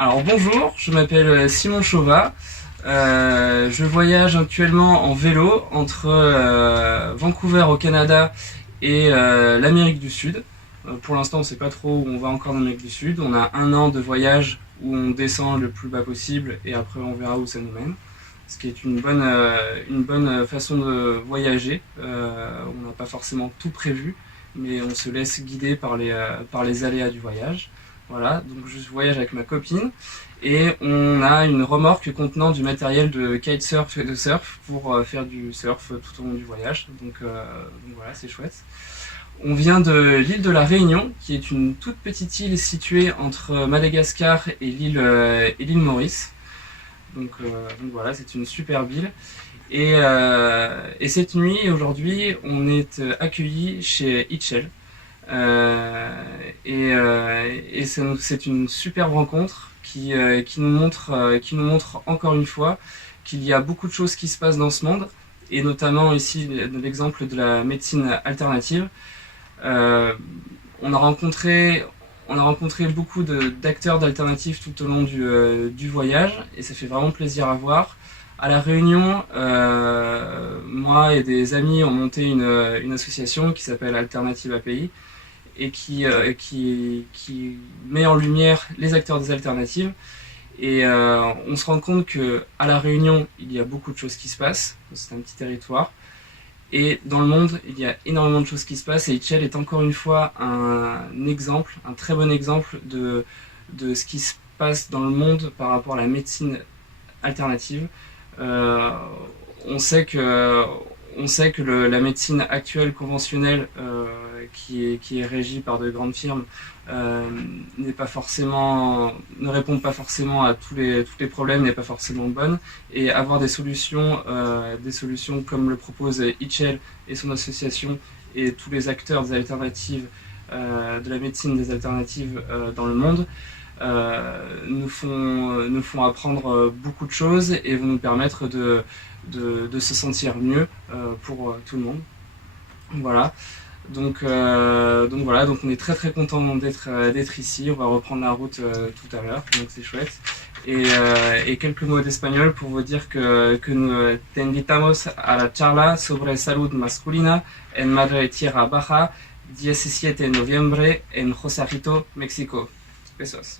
Alors bonjour, je m'appelle Simon Chauvat. Je voyage actuellement en vélo entre Vancouver au Canada et l'Amérique du Sud. Pour l'instant, on ne sait pas trop où on va encore en Amérique du Sud. On a un an de voyage où on descend le plus bas possible et après on verra où ça nous mène. Ce qui est une bonne façon de voyager. On n'a pas forcément tout prévu, mais on se laisse guider par les aléas du voyage. Voilà, donc je voyage avec ma copine et on a une remorque contenant du matériel de kitesurf et de surf pour faire du surf tout au long du voyage. Donc voilà, c'est chouette. On vient de l'île de la Réunion, qui est une toute petite île située entre Madagascar et l'île Maurice. Donc voilà, c'est une superbe île. Et cette nuit, aujourd'hui, on est accueillis chez Itchel. C'est une superbe rencontre qui nous montre encore une fois qu'il y a beaucoup de choses qui se passent dans ce monde, et notamment ici l'exemple de la médecine alternative. On a rencontré beaucoup d'acteurs d'alternatives tout au long du voyage, et ça fait vraiment plaisir à voir. À La Réunion, moi et des amis ont monté une association qui s'appelle Alternative API, et qui met en lumière les acteurs des alternatives. Et on se rend compte qu'à La Réunion, il y a beaucoup de choses qui se passent. C'est un petit territoire. Et dans le monde, il y a énormément de choses qui se passent. Et Itchel est encore une fois un très bon exemple de ce qui se passe dans le monde par rapport à la médecine alternative. On sait que la médecine actuelle conventionnelle qui est régie par de grandes firmes ne répond pas forcément à tous les problèmes, n'est pas forcément bonne, et avoir des solutions comme le propose Itchel et son association et tous les acteurs des alternatives, de la médecine des alternatives dans le monde, nous font apprendre beaucoup de choses et vont nous permettre de se sentir mieux pour tout le monde. Voilà. Donc on est très très content d'être ici. On va reprendre la route tout à l'heure, donc c'est chouette. Et quelques mots d'espagnol pour vous dire que nous te invitamos a la charla sobre salud masculina en Madre Tierra Baja, 17 de noviembre en Rosarito, México. Besos.